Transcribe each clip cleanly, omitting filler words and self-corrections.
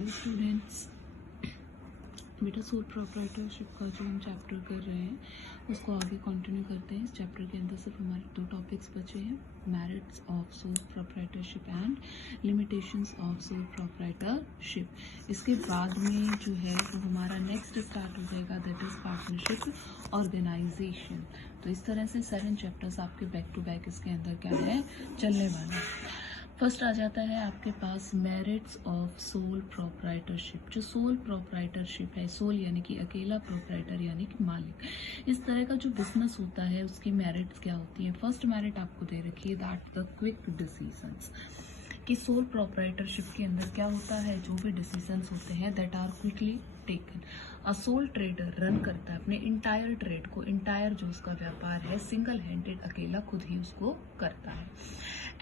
Hello students, बेटा sole proprietorship का जो हम चैप्टर कर रहे हैं उसको आगे कंटिन्यू करते हैं। इस चैप्टर के अंदर सिर्फ हमारे 2 टॉपिक्स बचे हैं, merits of sole proprietorship and limitations of sole proprietorship. इसके बाद में जो है वो हमारा नेक्स्ट स्टार्ट हो जाएगा, दैट इज पार्टनरशिप ऑर्गेनाइजेशन। तो इस तरह से 7 चैप्टर्स आपके बैक टू बैक इसके अंदर क्या है चलने वाले। फर्स्ट आ जाता है आपके पास मेरिट्स ऑफ सोल प्रोप्राइटरशिप। जो सोल प्रोप्राइटरशिप है, सोल यानी कि अकेला, प्रोप्राइटर यानी कि मालिक, इस तरह का जो बिजनेस होता है उसकी मेरिट्स क्या होती है। फर्स्ट मेरिट आपको दे रखी है, दैट द क्विक डिसीजंस। कि सोल प्रोप्राइटरशिप के अंदर क्या होता है, जो भी डिसीजंस होते हैं that are quickly taken. A sole trader run करता है अपने इंटायर ट्रेड को, इंटायर जो उसका व्यापार है सिंगल हैंडेड, अकेला खुद ही उसको करता है।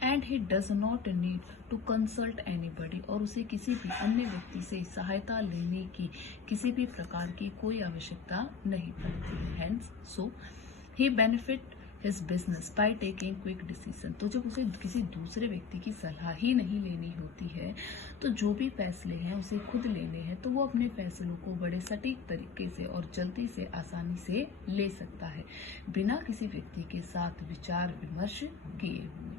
And he does not need to consult anybody, और उसे किसी भी अन्य व्यक्ति से सहायता लेने की किसी भी प्रकार की कोई आवश्यकता नहीं पड़ती है। Hence so he benefit his business by taking quick decision. तो जब उसे किसी दूसरे व्यक्ति की सलाह ही नहीं लेनी होती है तो जो भी फैसले हैं उसे खुद लेने हैं, तो वो अपने फैसलों को बड़े सटीक तरीके से और जल्दी से आसानी से ले सकता है, बिना किसी व्यक्ति के साथ विचार विमर्श किए हुए।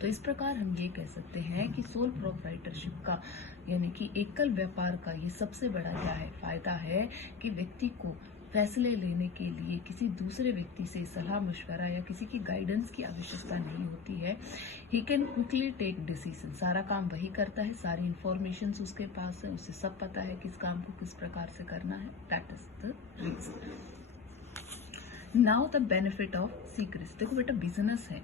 तो इस प्रकार हम ये कह सकते हैं कि सोल प्रोप्राइटरशिप का यानी कि एकल व्यापार का ये सबसे बड़ा क्या है फायदा है कि व्यक्ति को फैसले लेने के लिए किसी दूसरे व्यक्ति से सलाह मशवरा या किसी की गाइडेंस की आवश्यकता नहीं होती है। He can quickly take decision, सारा काम वही करता है, सारी इंफॉर्मेशन उसके पास है, उसे सब पता है किस काम को किस प्रकार से करना है। That is the reason. Now the benefit of secrecy. देखो बेटा, बिजनेस है,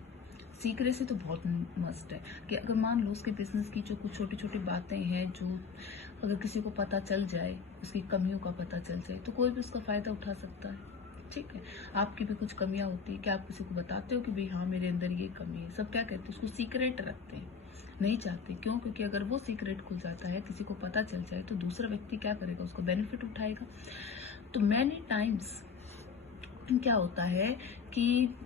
सीक्रेसी तो बहुत मस्ट है कि अगर मान लो उसके बिजनेस की जो कुछ छोटी छोटी बातें हैं, जो अगर किसी को पता चल जाए, उसकी कमियों का पता चल जाए, तो कोई भी उसका फायदा उठा सकता है। ठीक है, आपकी भी कुछ कमियां होती है, क्या आप किसी को बताते हो कि भाई हाँ मेरे अंदर ये कमी है? सब क्या कहते हैं, उसको सीक्रेट रखते हैं, नहीं चाहते। क्यों? क्योंकि अगर वो सीक्रेट खुल जाता है, किसी को पता चल जाए, तो दूसरा व्यक्ति क्या करेगा, उसको बेनिफिट उठाएगा। तो मैनी टाइम्स क्या होता है कि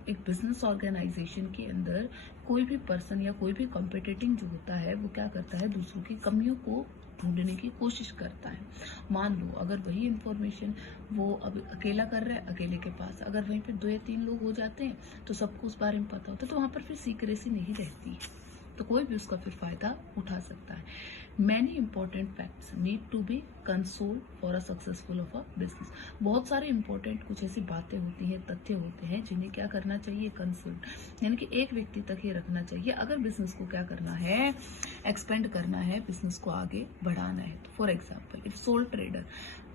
एक बिजनेस ऑर्गेनाइजेशन के अंदर कोई भी पर्सन या कोई भी कॉम्पिटिटिंग जो होता है वो क्या करता है, दूसरों की कमियों को ढूंढने की कोशिश करता है। मान लो अगर वही इंफॉर्मेशन वो अब अकेला कर रहा है, अकेले के पास अगर वहीं पे 2 या 3 लोग हो जाते हैं तो सबको उस बारे में पता होता है, तो वहां पर फिर सीक्रेसी नहीं रहती है, तो कोई भी उसका फिर फायदा उठा सकता है। Many important facts need to be consoled for a successful of a business. बहुत सारे इंपॉर्टेंट कुछ ऐसी बातें होती हैं, तथ्य होते हैं जिन्हें क्या करना चाहिए, कंसोल्ड, यानी कि एक व्यक्ति तक ही रखना चाहिए अगर बिजनेस को क्या करना है, एक्सपेंड करना है, बिजनेस को आगे बढ़ाना है। तो for example, if soul trader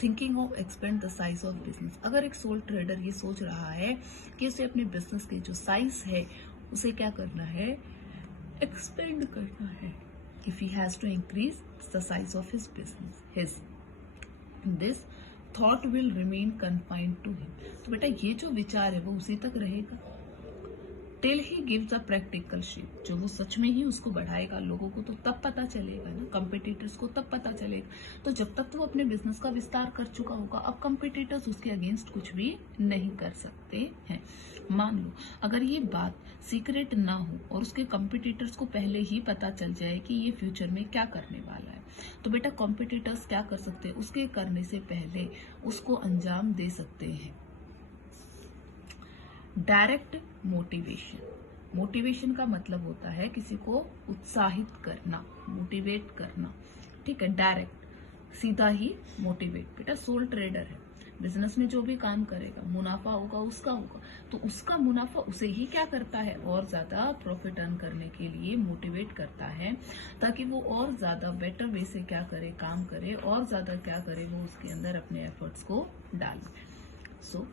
thinking of expand the size of business, अगर एक सोल ट्रेडर ये सोच रहा है कि उसे अपने बिजनेस के जो साइज है उसे क्या करना है, एक्सपेंड करना है। If he has to increase the size of his business, this thought will remain confined to him. तो बेटा ये जो विचार है वो उसी तक रहेगा till he gives a practical shape. जो वो सच में ही उसको बढ़ाएगा, लोगों को तो तब पता चलेगा ना, कंपिटिटर्स को तब पता चलेगा। तो जब तक तो वो अपने बिजनेस का विस्तार कर चुका होगा, अब कंपिटिटर्स उसके अगेंस्ट कुछ भी नहीं कर सकते हैं। मान लो अगर ये बात सीक्रेट ना हो और उसके कंपिटिटर्स को पहले ही पता चल जाए कि ये फ्यूचर में क्या करने वाला है, तो बेटा कंपिटिटर्स क्या कर सकते हैं, उसके करने से पहले उसको अंजाम दे सकते हैं। Direct motivation. मोटिवेशन का मतलब होता है किसी को उत्साहित करना, मोटिवेट करना। ठीक है, डायरेक्ट, सीधा ही मोटिवेट। बेटा सोल ट्रेडर है, बिजनेस में जो भी काम करेगा मुनाफा होगा उसका होगा, तो उसका मुनाफा उसे ही क्या करता है, और ज्यादा प्रॉफिट अर्न करने के लिए मोटिवेट करता है, ताकि वो और ज्यादा बेटर वे से क्या करे, काम करे, और ज्यादा क्या करे, वो उसके अंदर अपने एफर्ट्स को डाले। सो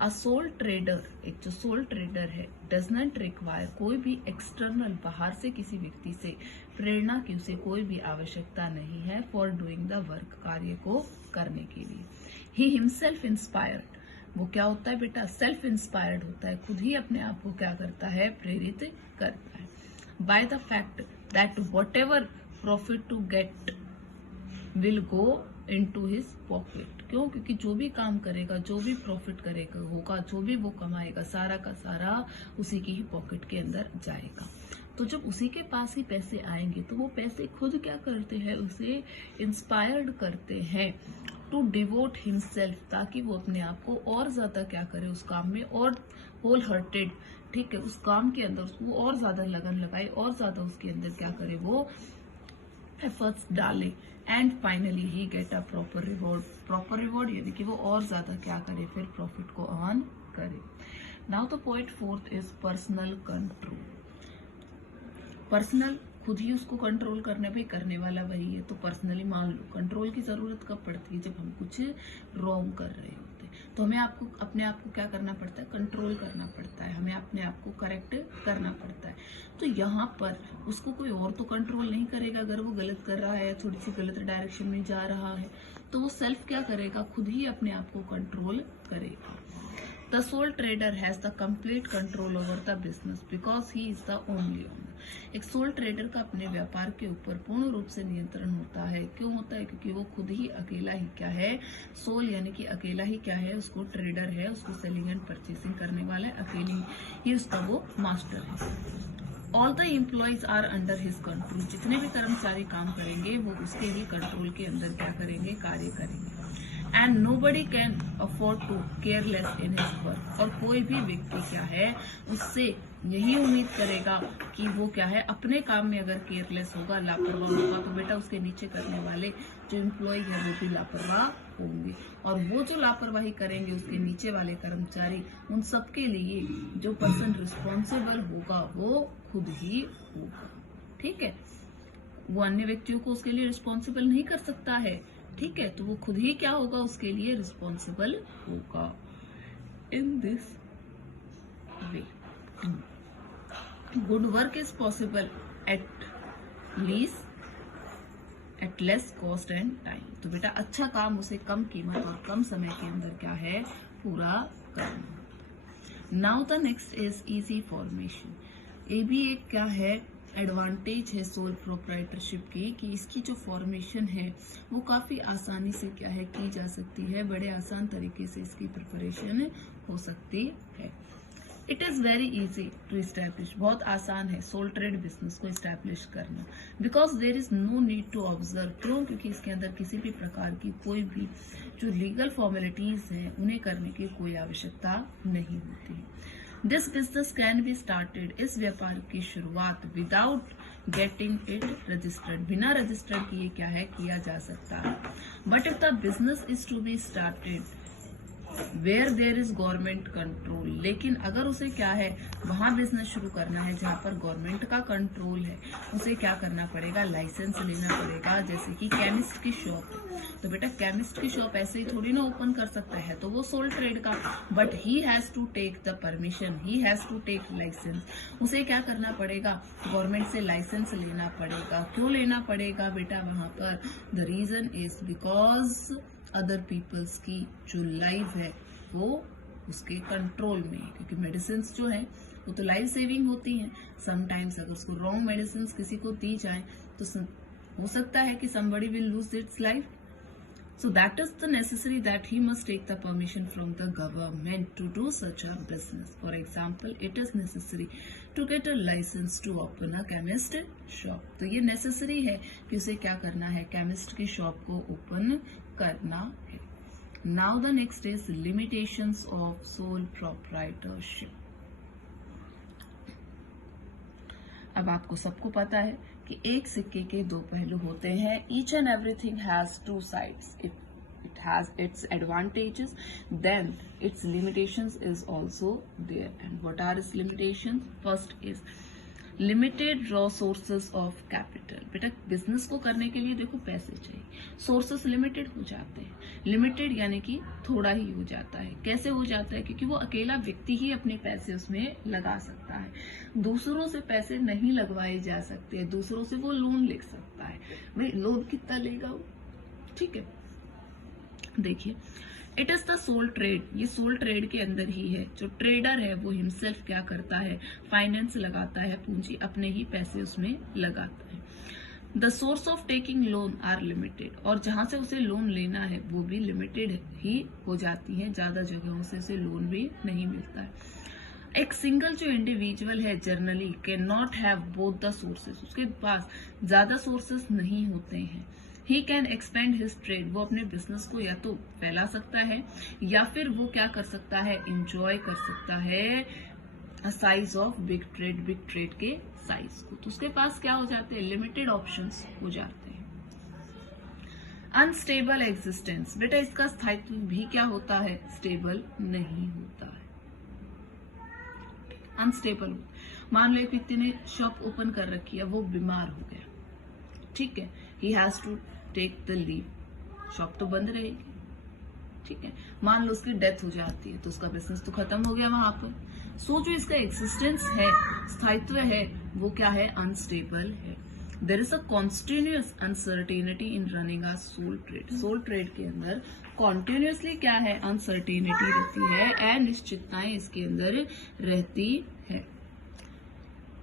अ सोल ट्रेडर, एक जो सोल ट्रेडर है, डज नॉट रिक्वायर, कोई भी एक्सटर्नल बाहर से किसी व्यक्ति से प्रेरणा की उसे कोई भी आवश्यकता नहीं है फॉर डूइंग द वर्क, कार्य को करने के लिए। ही हिमसेल्फ इंस्पायर्ड, वो क्या होता है बेटा, सेल्फ इंस्पायर्ड होता है, खुद ही अपने आप को क्या करता है, प्रेरित करता है। By the fact that whatever profit to get will go into his pocket. क्यों? क्योंकि जो भी काम करेगा, जो भी प्रॉफिट करेगा होगा, जो भी वो कमाएगा, सारा का सारा उसी की ही पॉकेट के अंदर जाएगा। तो जब उसी के पास ही पैसे आएंगे तो वो पैसे खुद क्या करते हैं, उसे इंस्पायर्ड करते हैं टू डिवोट हिमसेल्फ, ताकि वो अपने आप को और ज्यादा क्या करे उस काम में, और होल हार्टेड, ठीक है, उस काम के अंदर उसको और ज्यादा लगन लगाए, और ज्यादा उसके अंदर क्या करे, वो एफर्ट्स डाले, and finally he get a proper reward यानी कि वो और ज्यादा क्या करे, फिर प्रॉफिट को अर्न करे। Now the point fourth is personal control. Personal खुद ही उसको कंट्रोल करना, भी करने वाला वही है, तो पर्सनली मान लो कंट्रोल की जरूरत कब पड़ती है, जब हम कुछ रॉन्ग कर रहे होते हैं, तो हमें अपने आप को क्या करना पड़ता है, कंट्रोल करना पड़ता है, हमें अपने आप को करेक्ट करना पड़ता है। तो यहाँ पर उसको कोई और तो कंट्रोल नहीं करेगा, अगर वो गलत कर रहा है या थोड़ी सी गलत डायरेक्शन में जा रहा है, तो वो सेल्फ क्या करेगा, खुद ही अपने आप को कंट्रोल करेगा। The sole trader has the complete control over the business because he is the only owner. एक सोल ट्रेडर का अपने व्यापार के ऊपर पूर्ण रूप से नियंत्रण होता है। क्यों होता है? क्योंकि वो खुद ही अकेला ही क्या है, सोल यानी कि अकेला ही क्या है, उसको ट्रेडर है, उसको सेलिंग एंड परचेसिंग करने वाला है, अकेले ही उसका वो मास्टर है। All the employees are under his control, जितने भी कर्मचारी काम करेंगे वो उसके ही कंट्रोल के अंदर क्या करेंगे, कार्य करेंगे। And nobody can afford to careless in his work, और कोई भी व्यक्ति क्या है उससे यही उम्मीद करेगा कि वो क्या है, अपने काम में अगर केयरलेस होगा, लापरवाह होगा, तो बेटा उसके नीचे करने वाले जो एम्प्लॉय है वो भी लापरवाह होंगे, और वो जो लापरवाही करेंगे उसके नीचे वाले कर्मचारी, उन सबके लिए जो पर्सन रिस्पॉन्सिबल होगा वो खुद ही होगा। ठीक है, वो अन्य व्यक्तियों को उसके लिए रिस्पॉन्सिबल नहीं कर सकता है, ठीक है, तो वो खुद ही क्या होगा, उसके लिए रिस्पॉन्सिबल होगा। In this way good work is possible at less cost and time. तो बेटा अच्छा काम उसे कम कीमत और कम समय के अंदर क्या है, पूरा करना। Now the next is easy formation. ये भी एक क्या है, एडवांटेज है सोल प्रोप्राइटरशिप की, कि इसकी जो फॉर्मेशन है वो काफी आसानी से क्या है की जा सकती है, बड़े आसान तरीके से इसकी प्रिपरेशन हो सकती है। It is very easy to establish, बहुत आसान है सोल ट्रेड बिजनेस को इस्टेब्लिश करना, because there is no need to observe. क्यों? क्योंकि इसके अंदर किसी भी प्रकार की कोई भी जो लीगल फॉर्मेलिटीज हैं उन्हें करने की कोई आवश्यकता नहीं होती है। This business can be started, इस व्यापार की शुरुआत विदाउट गेटिंग इट रजिस्टर्ड, बिना रजिस्टर्ड किए क्या है, किया जा सकता है। But if the business is to be started where there is government control, लेकिन अगर उसे क्या है वहां बिजनेस शुरू करना है जहां पर गवर्नमेंट का कंट्रोल है, उसे क्या करना पड़ेगा, लाइसेंस लेना पड़ेगा। जैसे कि केमिस्ट की शॉप है, तो बेटा केमिस्ट की शॉप ऐसे ही थोड़ी ना ओपन कर सकता है, तो वो सोल ट्रेड का, but he has to take the permission, he has to take licence. उसे क्या करना पड़ेगा, गवर्नमेंट से लाइसेंस लेना पड़ेगा। क्यों लेना पड़ेगा बेटा वहां पर? The reason is because other peoples की जो लाइफ है वो उसके कंट्रोल में है, क्योंकि मेडिसिन जो है वो तो लाइफ सेविंग होती हैं। समटाइम्स अगर उसको रॉन्ग मेडिसिन किसी को दी जाए तो हो सकता है कि somebody will lose its life. So that is the necessary that he must take the permission from the government to do such a business. For example, it is necessary to get a license to open a chemist shop. तो ये necessary है कि उसे क्या करना है, chemist की shop को open करना है। Now the next is limitations of sole proprietorship. अब आपको सबको पता है कि एक सिक्के के दो पहलू होते हैं। Each and everything has two sides. It has its advantages, then its limitations is also there. And what are its limitations? First is limited raw sources of capital. बेटा बिजनेस को करने के लिए देखो पैसे चाहिए, सोर्सेस लिमिटेड हो जाते हैं। लिमिटेड यानी कि थोड़ा ही हो जाता है। कैसे हो जाता है? क्योंकि वो अकेला व्यक्ति ही अपने पैसे उसमें लगा सकता है, दूसरों से पैसे नहीं लगवाए जा सकते, दूसरों से वो लोन ले सकता है। भाई लोन कितना लेगा वो? ठीक है, देखिए it is the sole trade, ये सोल ट्रेड के अंदर ही है। जो ट्रेडर है वो हिमसेल्फ क्या करता है, फाइनेंस लगाता है, पूंजी अपने ही पैसे उसमें लगाता है। The source of taking loan are limited, और जहां से उसे लोन लेना है वो भी लिमिटेड ही हो जाती है, ज्यादा जगहों से उसे लोन भी नहीं मिलता है। एक सिंगल जो इंडिविजुअल है generally can not have both the sources, उसके पास ज्यादा सोर्सेस नहीं होते हैं। He can expand his trade, वो अपने बिजनेस को या तो फैला सकता है या फिर वो क्या कर सकता है, इंजॉय कर सकता है साइज ऑफ बिग ट्रेड के साइज को। तो उसके पास क्या हो जाते हैं, लिमिटेड ऑप्शंस हो जाते हैं। अनस्टेबल एग्जिस्टेंस, बेटा इसका स्थायित्व भी क्या होता है, स्टेबल नहीं होता है, अनस्टेबल। मान लो एक व्यक्ति ने शॉप ओपन कर रखी है, वो बीमार हो गया, ठीक है, he has to take the leave, shop तो बंद रहेगी, ठीक है। मान लो उसकी डेथ हो जाती है तो उसका बिजनेस तो खत्म हो गया वहां पर। सो जो इसका एक्सिस्टेंस है, स्थायित्व है, वो क्या है, अनस्टेबल है। There is a continuous uncertainty in running a sole trade, sole trade के अंदर कॉन्टिन्यूअसली क्या है, अनसर्टेनिटी रहती है, अनिश्चितताएं इसके अंदर रहती है।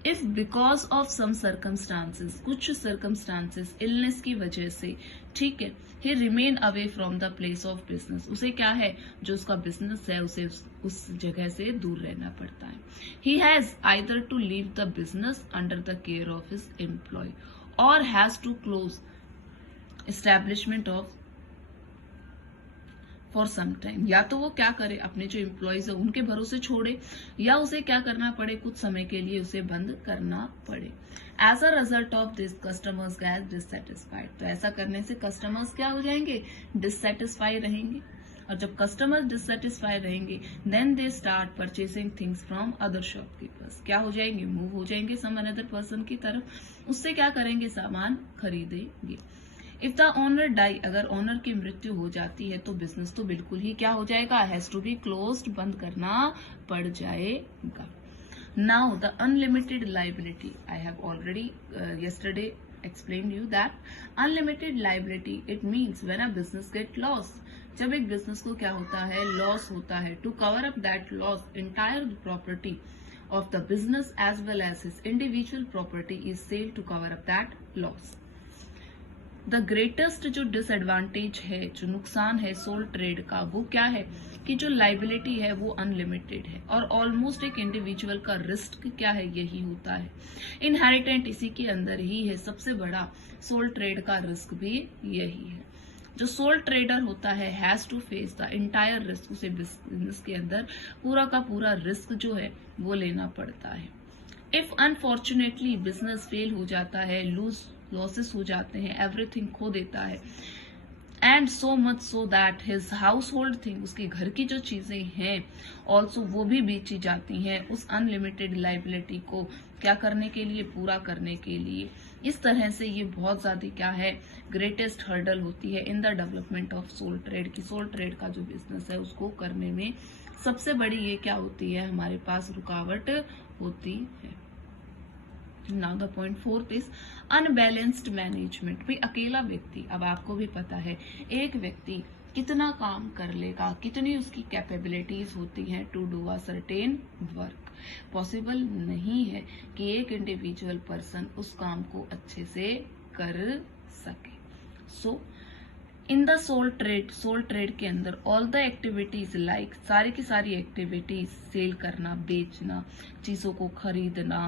If because of some circumstances, कुछ सर्कमस्टांसेस, इलनेस की वजह से, ठीक है, he remain away from the place of business, उसे क्या है, जो उसका बिजनेस है उसे उस जगह से दूर रहना पड़ता है। He has either to leave the business under the care of his employ और has to close establishment off for some time, या तो वो क्या करे, अपने जो एम्प्लॉयज है उनके भरोसे छोड़े, या उसे क्या करना पड़े, कुछ समय के लिए उसे बंद करना पड़े। As a result of this customers get dissatisfied, तो ऐसा करने से कस्टमर्स क्या हो जाएंगे, डिससेटिस्फाई रहेंगे, और जब कस्टमर्स डिससेटिस्फाई रहेंगे then they start purchasing things from other shopkeepers, क्या हो जाएंगे, मूव हो जाएंगे सम अनदर पर्सन की तरफ, उससे क्या करेंगे, सामान खरीदेंगे। इफ द ओनर डाई, अगर ओनर की मृत्यु हो जाती है तो बिजनेस तो बिल्कुल ही क्या हो जाएगा, हैज टू बी क्लोज्ड, बंद करना पड़ जाएगा। Now the unlimited liability, I have already yesterday explained you that unlimited liability it means when a business get lost, जब एक बिजनेस को क्या होता है, लॉस होता है, to cover up that loss entire property of the business as well as his individual property is sell to cover up that loss. The greatest जो disadvantage है, जो नुकसान है सोल ट्रेड का, वो क्या है कि जो लाइबिलिटी है वो अनलिमिटेड है, और ऑलमोस्ट एक इंडिविजुअल का रिस्क क्या है, यही होता है, इनहेरिटेंट इसी के अंदर ही है, सबसे बड़ा सोल ट्रेड का रिस्क भी यही है। जो सोल ट्रेडर होता है has to face the entire risk, उसे बिजनेस के अंदर पूरा का पूरा रिस्क जो है वो लेना पड़ता है। इफ अनफॉर्चुनेटली बिजनेस फेल हो जाता है, लॉसेस हो जाते हैं, एवरीथिंग खो देता है, and so much so that his house hold thing, उसके घर की जो चीजें हैं ऑल्सो वो भी बेची जाती हैं उस अनलिमिटेड लाइबिलिटी को क्या करने के लिए, पूरा करने के लिए। इस तरह से ये बहुत ज्यादा क्या है, ग्रेटेस्ट हर्डल होती है in the development of sole trade की, सोल ट्रेड का जो बिजनेस है उसको करने में सबसे बड़ी ये क्या होती है, हमारे पास रुकावट होती है। Now the point fourth is unbalanced management. भाई अकेला व्यक्ति, अब आपको भी पता है एक व्यक्ति कितना काम कर लेगा, कितनी उसकी कैपेबिलिटीज होती हैं to do a certain work, possible नहीं है कि एक इंडिविजुअल पर्सन उस काम को अच्छे से कर सके। सो इन द सोल ट्रेड के अंदर ऑल द एक्टिविटीज लाइक, सारी की सारी एक्टिविटीज, सेल करना, बेचना, चीजों को खरीदना,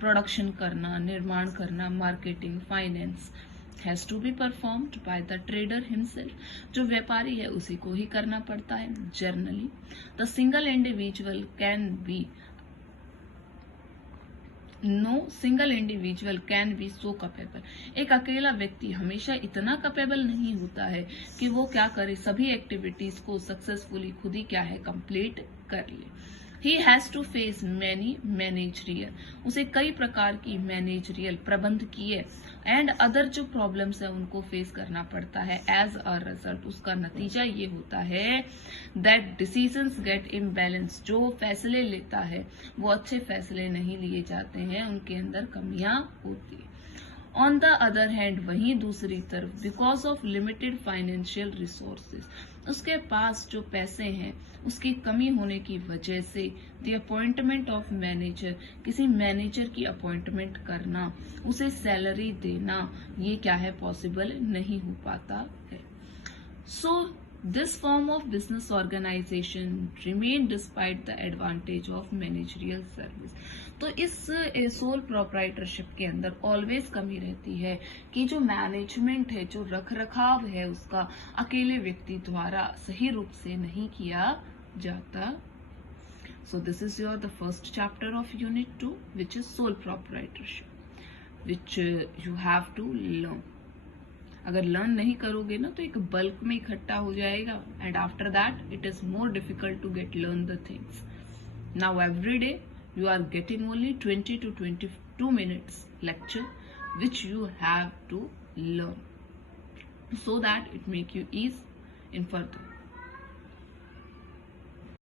प्रोडक्शन करना, निर्माण करना, marketing, finance, has to be performed by the trader himself, जो व्यापारी है उसी को ही करना पड़ता है। Generally the single individual can be no single individual can be so capable, एक अकेला व्यक्ति हमेशा इतना कैपेबल नहीं होता है कि वो क्या करे, सभी एक्टिविटीज को सक्सेसफुली खुद ही क्या है, कंप्लीट कर ले। He has to face many managerial, उसे कई प्रकार की मैनेजरियल प्रबंधकीय एंड अदर जो प्रॉब्लम्स है उनको फेस करना पड़ता है। एज अ रिजल्ट उसका नतीजा ये होता है दैट डिसीजंस गेट इम्बैलेंस, जो फैसले लेता है वो अच्छे फैसले नहीं लिए जाते हैं, उनके अंदर कमियां होती है। ऑन द अदर हैंड, वहीं दूसरी तरफ, because of limited financial resources, उसके पास जो पैसे हैं उसकी कमी होने की वजह से द अपॉइंटमेंट ऑफ मैनेजर, किसी मैनेजर की अपॉइंटमेंट करना, उसे सैलरी देना, ये क्या है, पॉसिबल नहीं हो पाता है। सो This form of business organization remained despite the advantage of managerial service. तो इस सोल प्रोप्राइटरशिप के अंदर ऑलवेज कमी रहती है कि जो मैनेजमेंट है, जो रख रखाव है, उसका अकेले व्यक्ति द्वारा सही रूप से नहीं किया जाता. So this is your the first chapter of unit 2, which is sole proprietorship, which you have to learn. अगर लर्न नहीं करोगे ना तो एक बल्क में इकट्ठा हो जाएगा, and after that it is more difficult to get learn the things. Now every day you are getting only 20 to 22 minutes lecture which you have to learn so that it make you ease in further.